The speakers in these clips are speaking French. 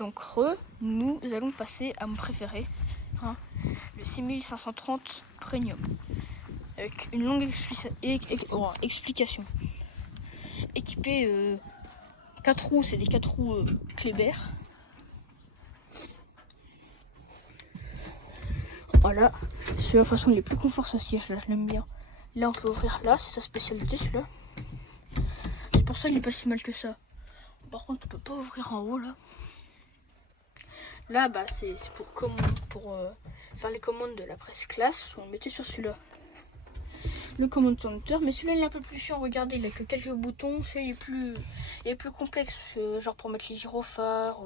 Donc nous allons passer à mon préféré, hein, le 6530 Premium, avec une longue explication. Équipé 4 roues, c'est des 4 roues Kléber. Voilà, c'est la façon les plus confort ce siège là, je l'aime bien. Là on peut ouvrir là, c'est sa spécialité celui-là. C'est pour ça qu'il est pas si mal que ça. Par contre on peut pas ouvrir en haut là. Là bah c'est pour faire les commandes de la presse classe, on le mettait sur celui-là. Le command center, mais celui-là il est un peu plus chiant, regardez, il a que quelques boutons, celui-là il est plus complexe, genre pour mettre les gyrophares,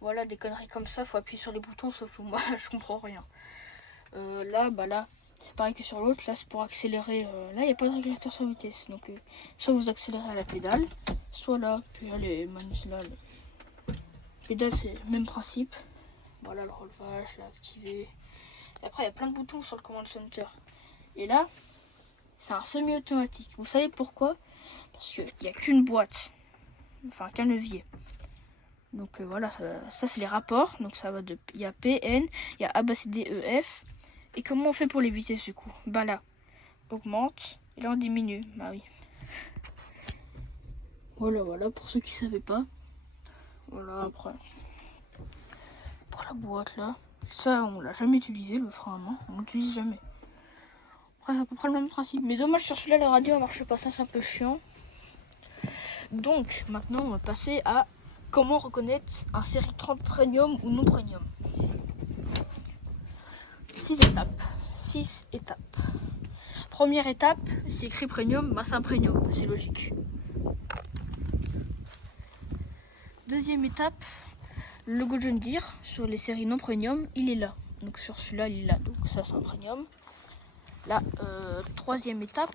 voilà des conneries comme ça, faut appuyer sur les boutons, sauf que moi je comprends rien. Là c'est pareil que sur l'autre, là c'est pour accélérer, là il n'y a pas de régulateur sur vitesse, donc soit vous accélérez à la pédale, soit là, puis là les manettes là, pédale c'est le même principe, voilà le relevage, là activé, et après il y a plein de boutons sur le command center, et là c'est un semi-automatique, vous savez pourquoi? Parce qu'il n'y a qu'une boîte, enfin qu'un levier. Donc voilà, ça c'est les rapports, donc ça va de, il y a PN, il y a ABCD, EF. Et comment on fait pour les vitesses du coup? Bah là, augmente, et là on diminue, bah oui. Voilà, pour ceux qui ne savaient pas. Voilà, après, pour la boîte là, ça on l'a jamais utilisé, le frein à main, on l'utilise jamais. Après c'est à peu près le même principe, mais dommage sur celui-là la radio ne marche pas, ça c'est un peu chiant. Donc maintenant on va passer à comment reconnaître un série 30 premium ou non premium. 6 étapes. Première étape, c'est écrit premium, bah c'est un premium, c'est logique. Deuxième étape, le logo John Deere sur les séries non premium, il est là. Donc sur celui-là, il est là, donc ça c'est un premium. Là, troisième étape.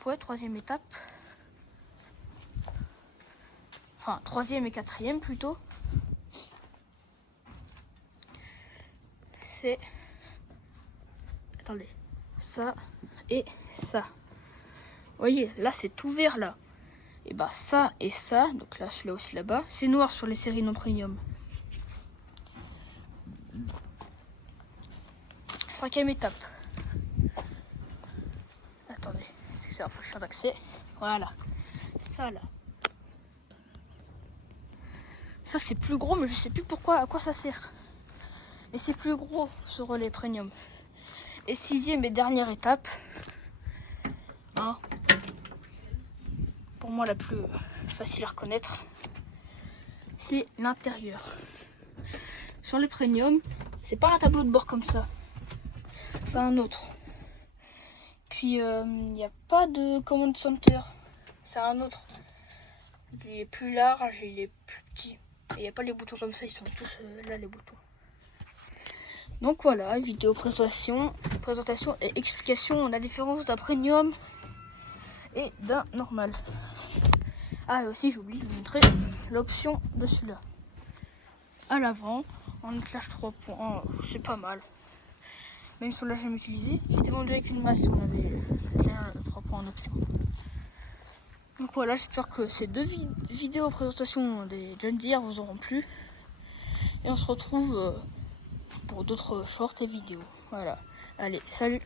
Enfin, troisième et quatrième plutôt. C'est... Attendez, ça et ça. Vous voyez, là c'est tout vert là. Et bah ça et ça, donc là celui-là aussi là-bas, c'est noir sur les séries non premium. Cinquième étape. Attendez, c'est un peu chiant d'accès. Voilà, ça là. Ça c'est plus gros, mais je sais plus pourquoi, à quoi ça sert. Mais c'est plus gros sur les premium. Et sixième et dernière étape, hein, pour moi la plus facile à reconnaître, c'est l'intérieur. Sur les premium, c'est pas un tableau de bord comme ça, c'est un autre. Puis il n'y a pas de command center, c'est un autre. Il est plus large, il est plus petit. Il n'y a pas les boutons comme ça, ils sont tous là les boutons. Donc voilà, vidéo présentation et explication de la différence d'un premium et d'un normal. Ah et aussi j'oublie de vous montrer l'option de celui-là. À l'avant, en éclairage 3 points, c'est pas mal. Même si on l'a jamais utilisé, il était vendu avec une masse si on avait 3 points en option. Donc voilà, j'espère que ces deux vidéos présentation des John Deere vous auront plu. Et on se retrouve pour d'autres shorts et vidéos. Voilà, allez, salut!